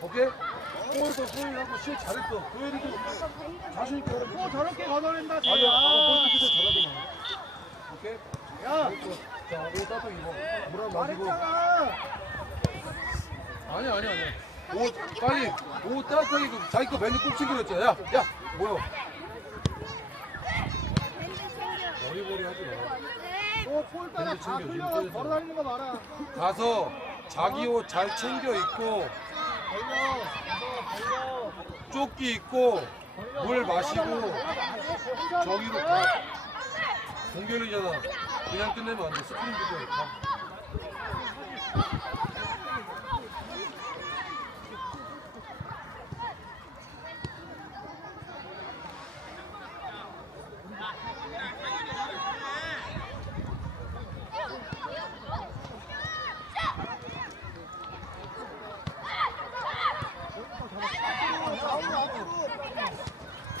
오케이? 골더 소율하고 시에 잘했어. 도율이도 자신 있게 하는 또 저렇게 걷어낸다 아니야, 쟤야 아까 골키퍼 잘하더만. 오케이? 야 자, 옷 따뜻 입어. 물안 마시고. 말했잖아 아니야, 아니야, 아니야. 옷, 빨리, 옷 따뜻하게 입고 자기 거 밴드 꼭 챙기랬잖아. 야, 야, 뭐야. 머리머리 하지 마. 너볼 따라 밴드 다 지금 걸어다니는 거 봐라 가서 자기 옷 잘 챙겨 입고, 걸려 걸려 조끼 입고, 물 마시고, 저기로 가. 공격이잖아. 그냥 끝내면 안 돼. 스프린트도 가. 앞으로 앞으로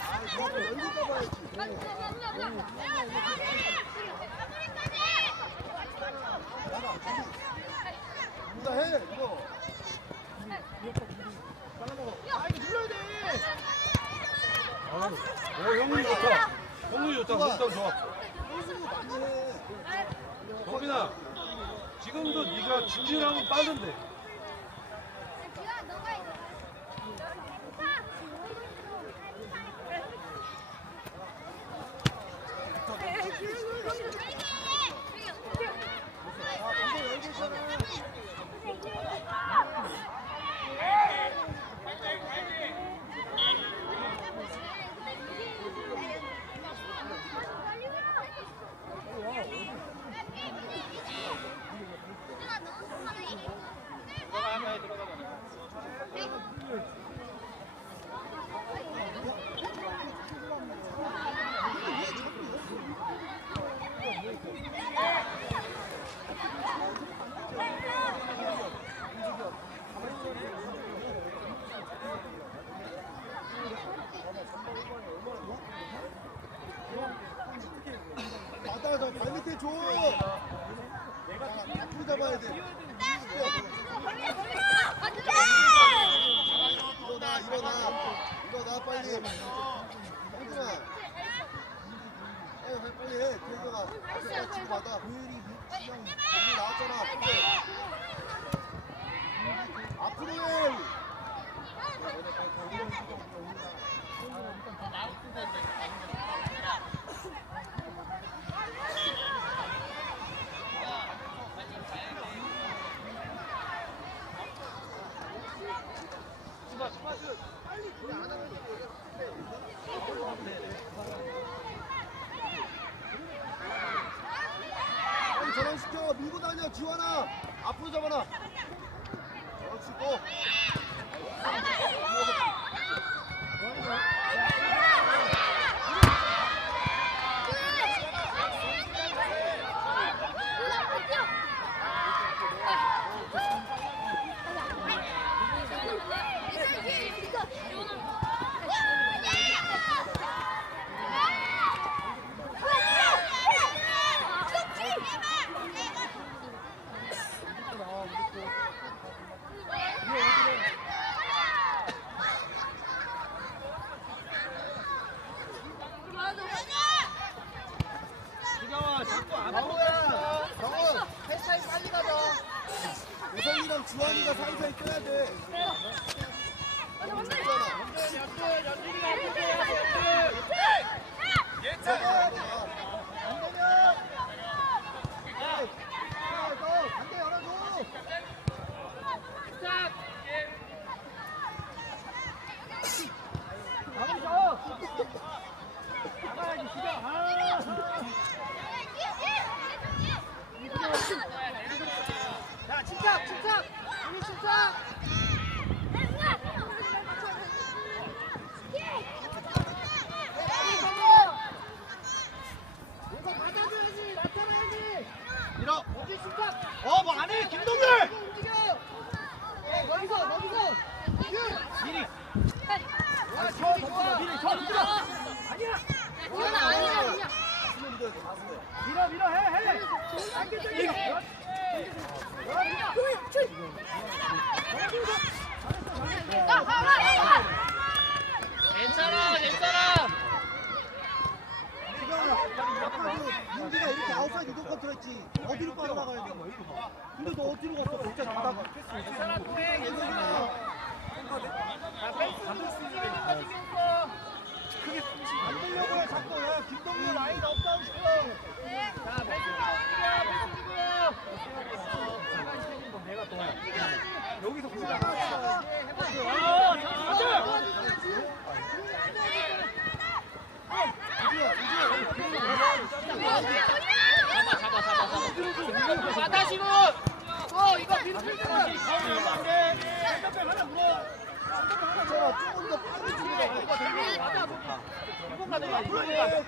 아 이거 열고 가봐야지 누가 해 이거 아 이거 눌러야 돼 아, 오, 형님 좋다. 형님 좋다. 몸싸움 좋아. 많이 해 경빈아, 지금도 네가 진진하면 빠른데. Come here. 전환시켜. 밀고 다녀 지원아. 앞으로 잡아라 그렇지 고 어디로 빠져나가야 돼? 근데 너 어디로 갔어? 진짜 나가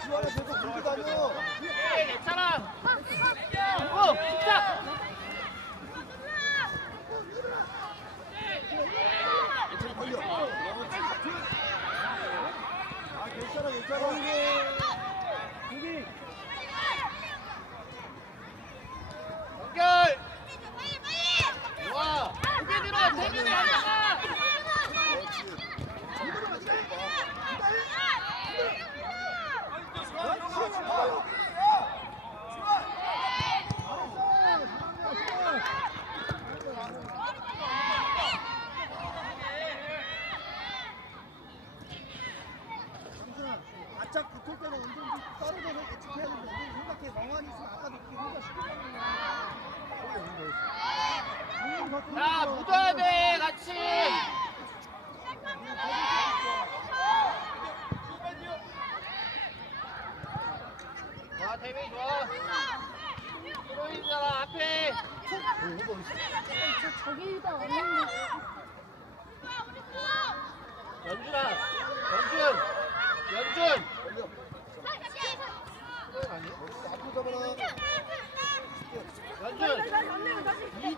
Jonathan.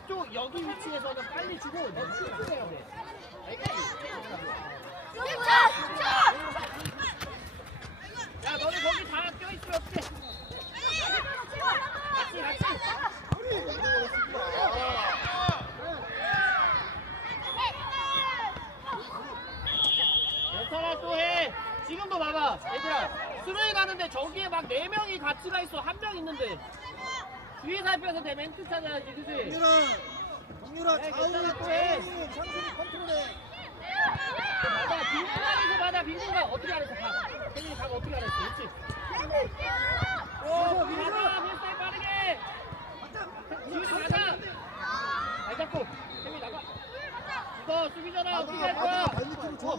이쪽 여기 위치에서는 빨리 주고 연출해야 돼. 알겠지? 야, 너네 거기 다 껴있으면 어떡해? 같이, 같이. 괜찮아, 또 해. 지금도 봐봐, 얘들아. 스루에 가는데 저기에 막 네 명이 같이 가 있어. 한 명 있는데. 뒤에 살펴서 내 멘트 찾아야지, 그지? 동률아 동률아 네, 좌우에 괜찮아, 창순이 컨트롤해 받아, 빈 공간에서 받아, 빈 공간. 어떻게 하랬어, 각. 태민이 각 어떻게 하랬어, 그렇지? 오, 받아, 밀대 빠르게. 뒤로 가자. 발 잡고. 태민이 나가. 이거 수비잖아, 어떻게 할 받아 거야? 받아 발밑으로 줘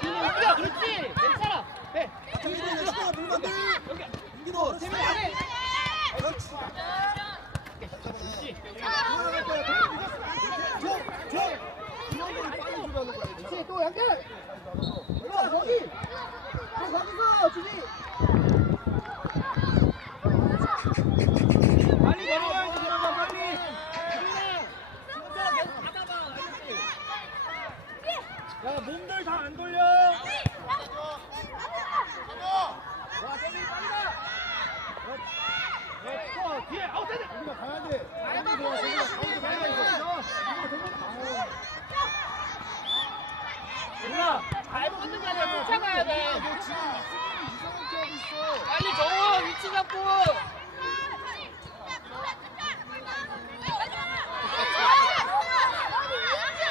뒤로 움직여, 그렇지? 괜찮아. 여기. 태민이 안 해. 그렇지 또 연결. 야 거기 너 거기서 주지 빨리 내려가야지, 그러면 빨리. 태민아, 진짜 계속 받아봐, 알겠지? 야, 몸들 다 안 돌려. 와, 태민이 빨리 가. 어, 뒤에 아웃 되네. 우리가 가야 돼 가야 돼. 가운데 좋아 가운데 가운데 가야 돼 이거 누나, 잘 붙는 게 아니라 쫓아가야 돼. 너 지금 수비 이상하게 하고 있어 빨리 줘, 위치 잡고.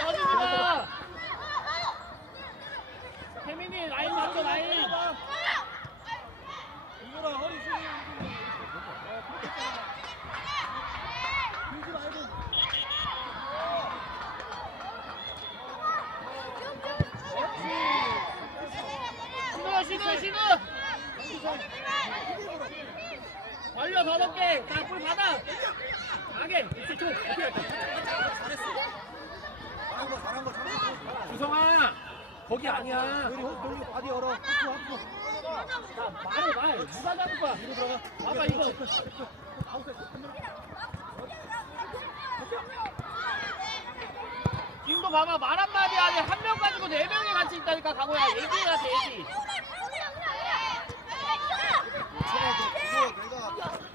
터지지 마. 태민이 라인 맞춰, 라인. 이거라 허리 숙여 들지 말고 신호, 신호, 신호. 벌려 더럽게 자, 볼 받아. 가게. 그렇지, 줘. 오케이. 잘한 거 잘한 거 잘한 거 주성아, 거기 아니야. 여기 여기 바디 열어 하프 하프 자, 말해, 말. 누가 잡을 거야? 이거 들어가. 봐봐, 이거. 지금도 봐봐, 말 한마디 아니 한명 가지고 네 명이 같이 있다니까, 강호야. 얘기해야 돼, 얘기. 제가 내가 우빈아, 잘했어. 우빈이 많이 했어. 잘했어.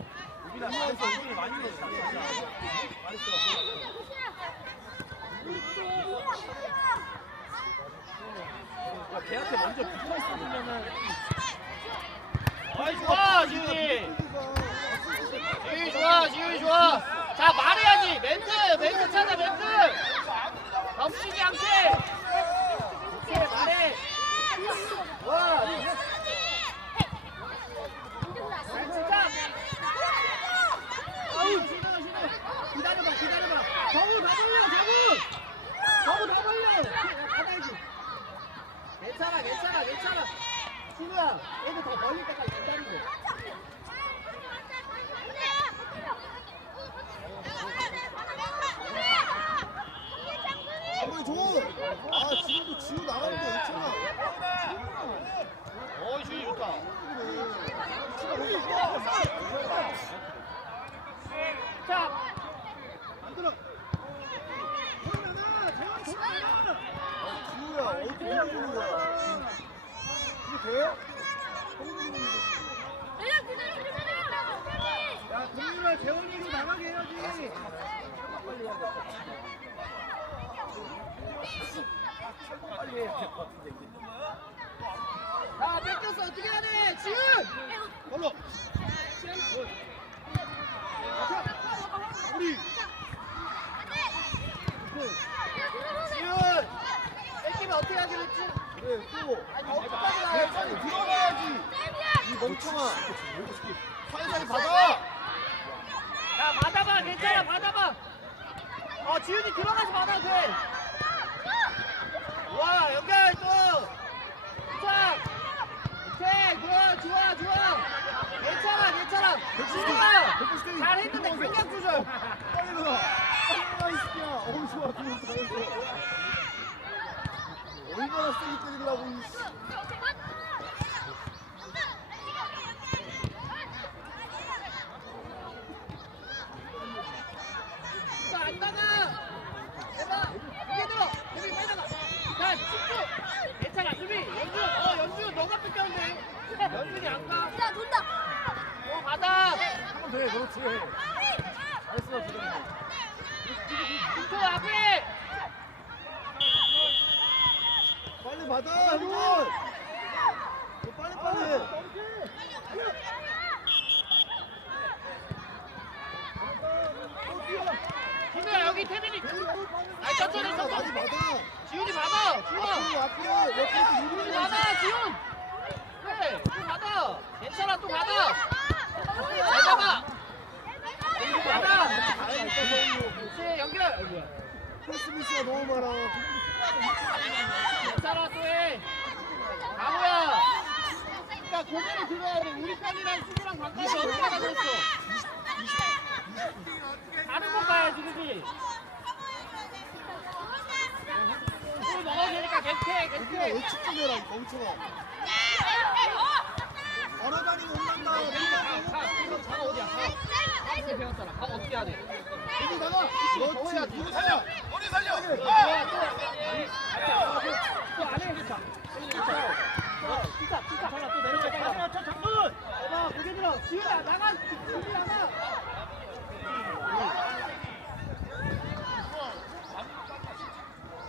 걔한테 먼저 붙어 있으면은 아이 좋아 지훈이 지훈이 좋아 지훈이 좋아 자 말해야지. 멘트 멘트 찾아 멘트. 덮치지 않게 오케이 말해 와 진짜 아우 싫어 싫어 기다려봐 기다려봐 정우 다 돌려 정우 정우 다 돌려 받아야지 괜찮아 괜찮아 괜찮아 신우야 애들 더멀리 때까지 기다리고 정말 좋은. 아 지금도 지우 나가는데 있잖아. 어이 주희 좋다 자 만들어. 지우야 어디 보여주는 거야? 이게 돼? 야 동민아 재원이로 나가게 해야지. 자, 뺏겼어. 어떻게 해야 돼? 지훈! 걸로. 우리. 지훈! 뺏기면 어떻게 하기로 했지? 그래 또. 아니, 어떡하지 내 마. 빨리 들어가야지. 이 멍청아. 살살 받아. 야, 받아봐. 괜찮아. 받아봐. 어, 지훈이 들어가서 받아도 돼. 와, 연결 또. 자. 오케이. 좋아, 좋아, 좋아. 괜찮아, 괜찮아. 지훈아! 잘했는데 공격 조절. 빨리 일어나. 빨리 일어나 이 새끼야. 어우 좋아. 그거 잘했어. 얼마나 세게 때리려고 이 씨. 이거 안 나가. 대박. 이게 들어. 수비 빨리 나가. 자, 집중. 괜찮아, 수비. 연준, 어, 연준, 너가 뺏겼는데. 연준이 안 가. 어, 받아. 하면 돼. 그렇지. 잘했어 지금. 김토 앞에. 빨리 받아 형준. 너 빨리 빨리. 김우야, 여기 태민이. 아니, 천천히, 많이 천천히. 받아. 지훈이 받아. 지훈아. 앞으로 앞으로 옆에 이렇게 지훈이 유리를 받아, 지훈. 그래, 또 받아. 괜찮아, 또 받아. 잘 잡아. 받아. 그렇지, 연결. 크리스미스가 너무 많아. 괜찮아, 또 해. 강우야. 그러니까 고개를 들어야 돼. 우리 편이랑 수비랑 관계가 어떻게 가졌어? 다른 거 봐야지, 그지? 또 먹어도 되니까 괜찮아, 여기가 괜찮아. 왜이 멍청아. 걸어다니면 혼난다. 가, 어디야? 가. 배웠잖아. 가 어떻게 해야 돼? 여기 나가. 그렇지. 누구 살려? 좋아, 또. 또 안에. 자, 진짜, 진짜. 발라, 또 내려가. 저 장군. 봐, 고개 들어. 지훈아, 나가. 지훈이 나가.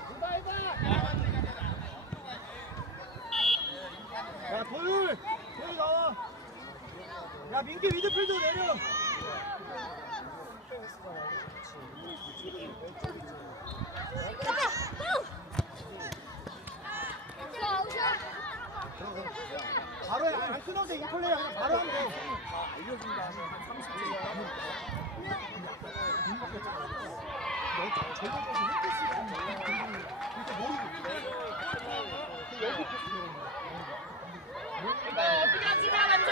해봐, 해봐. 야 도율. 도율 나와. 야 민기 미드필드 내려. 바로 해. 안 끊어도 돼. 이 플레이 그냥 바로 하면 돼. 다 알려준다. 한 30초 하면 너 저거까지 했겠어. 그러니까 모르고. 이거 어떻게 하지 마, 맞죠?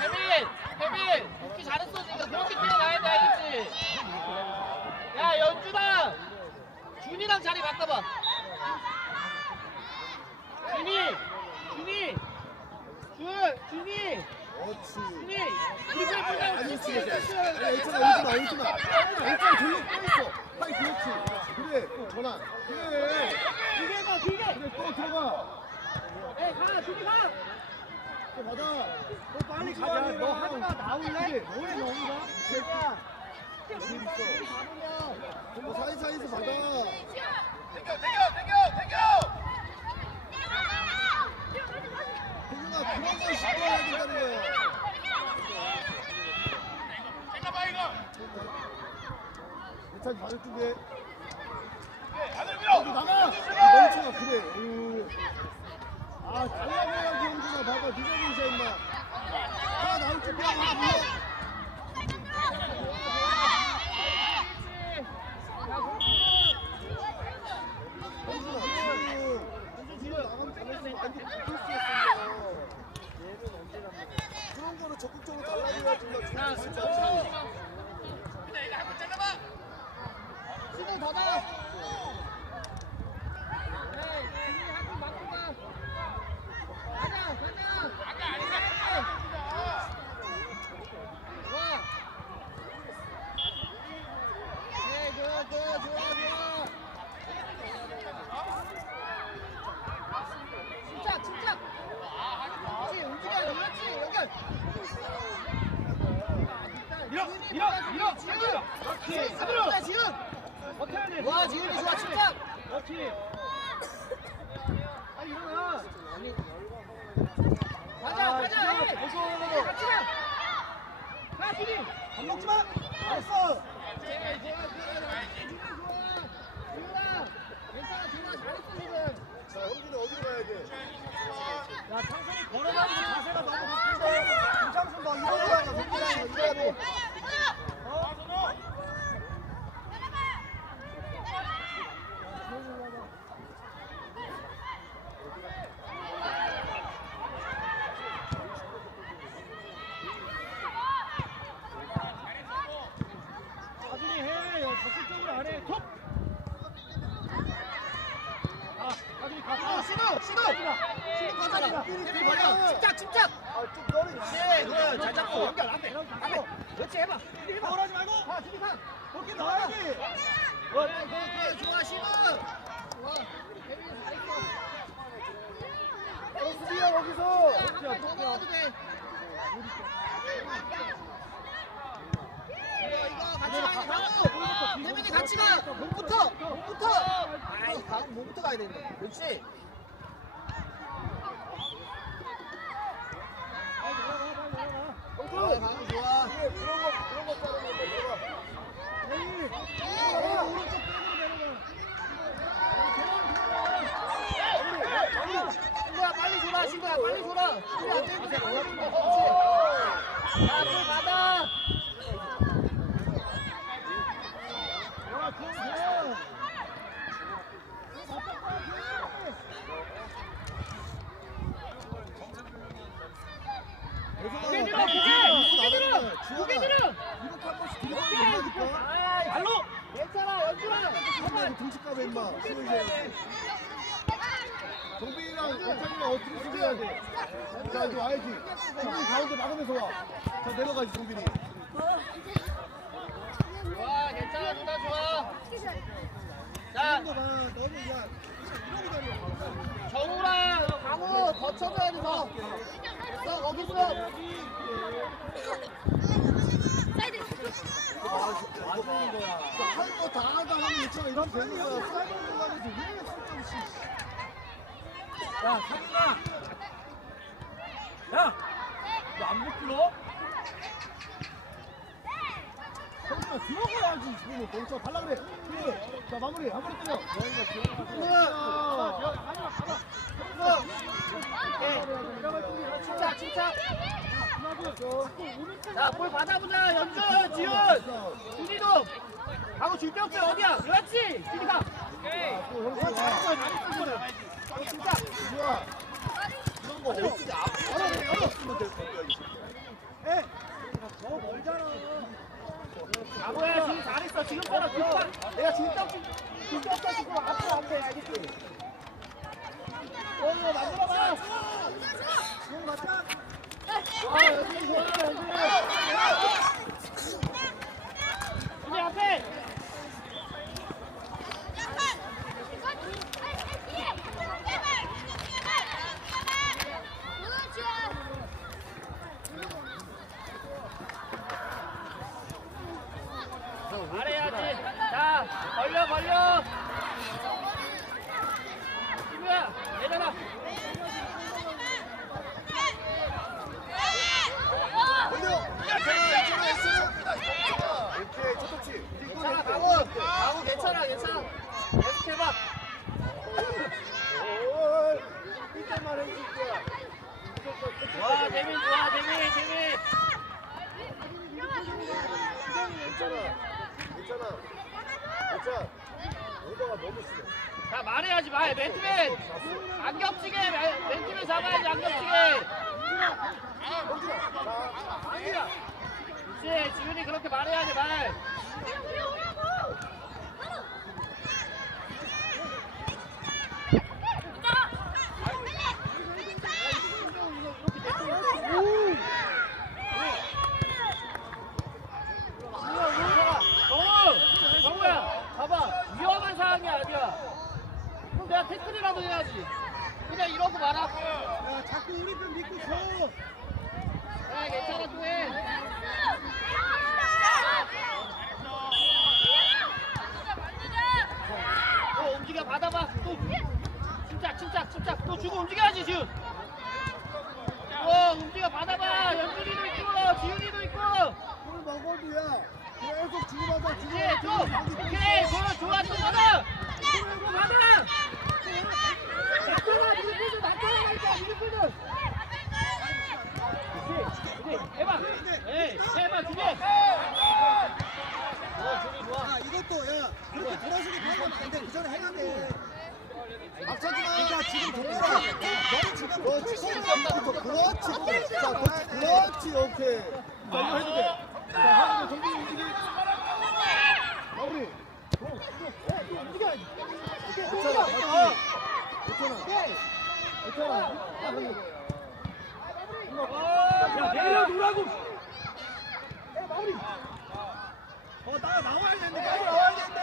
혜민, 혜민, 복귀 잘했어 지금 그렇게 뛰어나야 돼 알겠지? 야 연준아, 준이랑 자리 바꿔봐. 준이, 준이, 준, 준이, 그렇지. 준이, 우리 편 보자. 아니, 그렇지. 아니, 괜찮아, 오지 마, 오지 마. 괜찮아, 졸려 떠있어. 빨리 그렇지. 그래, 또 전환. 그래. 길게 가, 길게. 그래, 또 들어가. 에 가, 준이 가. 또 받아. 너 빨리 가자. 너 하지마, 나올래? 뭐해, 너희가? 제가. 뭐 사이사이에서 받아. 태균아 그런 걸 시도해야 된다는 거야. 일단 발을 두게. 나가 나가. 멈춰 그래. 어휴. 아 달라고야지 형준아 봐봐 늦어진 이샤 임마. 하나 나올 하나 불러. 더 넣어도 돼. 이거, 이거 같이 가야 돼, 강우. 대민이 같이 가. 몸부터, 몸부터. 아이, 강우 몸부터 가야 되는데. 그렇지. 좋아, 강우 좋아. 그런 거, 그런 거 따르는 거 내가. 에이, 내려가. 오른쪽 백으로 내려가. 친구야 빨리 줘라 친구야 빨리 줘라 우리 안 되는 거 그렇지 야또 받아 야, 그럼 돼. 고개 들어 고개 고개 들어 고개 들어 이렇게 한 번씩 들어가면 된다니까. 아이 발로 괜찮아 연준아 한번 등식가봐 임마. 수비해. 정빈이랑 영찬이랑 어떻게 수비해야 돼? 자 이제 와야지. 정빈이 가운데 막으면서 와. 자 내려가지 정빈이. 좋아 괜찮아 누나 좋아 자. 너무 야. 정우랑 강우 더 쳐줘야 돼서 됐어 거기서 맞는 거야. 할거다 하다 하면 괜찮아. 이러면 되는 거야. 사이버 공간에서 왜 쓸데없이. 야, 상민아! 야! 너안 묶여? 성준아 들어가야지. 지금 멈춰 발라 그래. 그래. 자 마무리. 마무리 때려. 침착 침착 자 볼 받아보자. 연준 지훈 준이도. 강우 줄데 없어 어디야? 그렇지. 준이 가. 또 어, 잘했어 잘했어 어, 어 맞다 아 앞에 자, 걸려, 걸려. 이거야, 내려놔. 오케이 첫 터치 괜찮아, 가고. 가고 괜찮아, 괜찮아. 계속해봐. 이때만 해줄게 와, 재민, 좋아, 재민, 재민. 괜찮아 괜찮아 괜찮아 오버가 너무 심해 자, 말해야지, 말. 맨투맨. 안 겹치게, 맨- 맨투맨 잡아야지, 안 겹치게. 그렇지, 지훈이 그렇게 말해야지, 말. 정우! 정우야, 봐봐. 위험한 상황이 아니야. 그럼 내가 태클이라도 해야지. 그냥 이러고 말아. 야 자꾸 우리 편 믿고 줘 야, 괜찮아, 또 해. 또 움직여, 받아봐. 또. 침착, 침착, 침착. 또 주고 움직여야지, 지훈. 어, 움직여, 받아봐. 연준이도 있고, 지훈이도 있고. 물 먹어도야 계속 주고받아 이제 또. 오케이, 좋아, 좋아, 또 받아. 또 받아. 나타나, 미드필드, 나타나, 말자, 미드필드. 그렇지, 해봐. 에이, 해봐, 준비. 어, 준비 좋아. 야 이것도 야 그렇게 안돼 그 전에 해야 돼. 앞서지 마. 그러니까 지금 동료가 너는 지금 너 지금 썸부터 그렇지. 그렇지. 자 그렇지. 그렇지. 오케이. 자 이거 해도 돼 자 하나 정비 움직이 마무리 움직여야지 괜찮아 괜찮아 괜찮아. 야 내려 놓으라고. 어, 나 나와야 되는데, 빨리 나와야 되는데.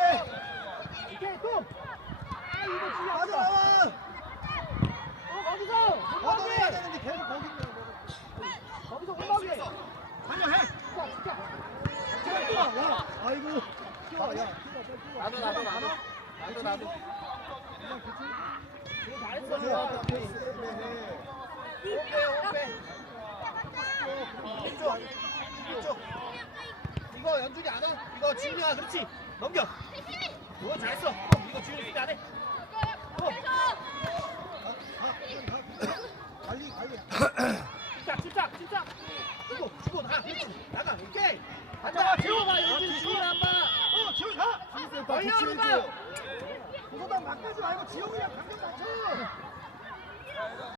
이거 연준이 안 와? 이거 지훈이야, 그렇지. 넘겨. 오, 잘했어. 이거 지훈이 수비 안 해. 어, 관리, 관리. 침착, 침착, 침착. 주고, 주고. 그렇지. 나가, 오케이. 간다, 연준이 지훈이 한 번. 어, 지훈이 가. 다 걸려, 붙이고. 누가? 그거다 막 가지 말고 지영이랑 간격 맞춰.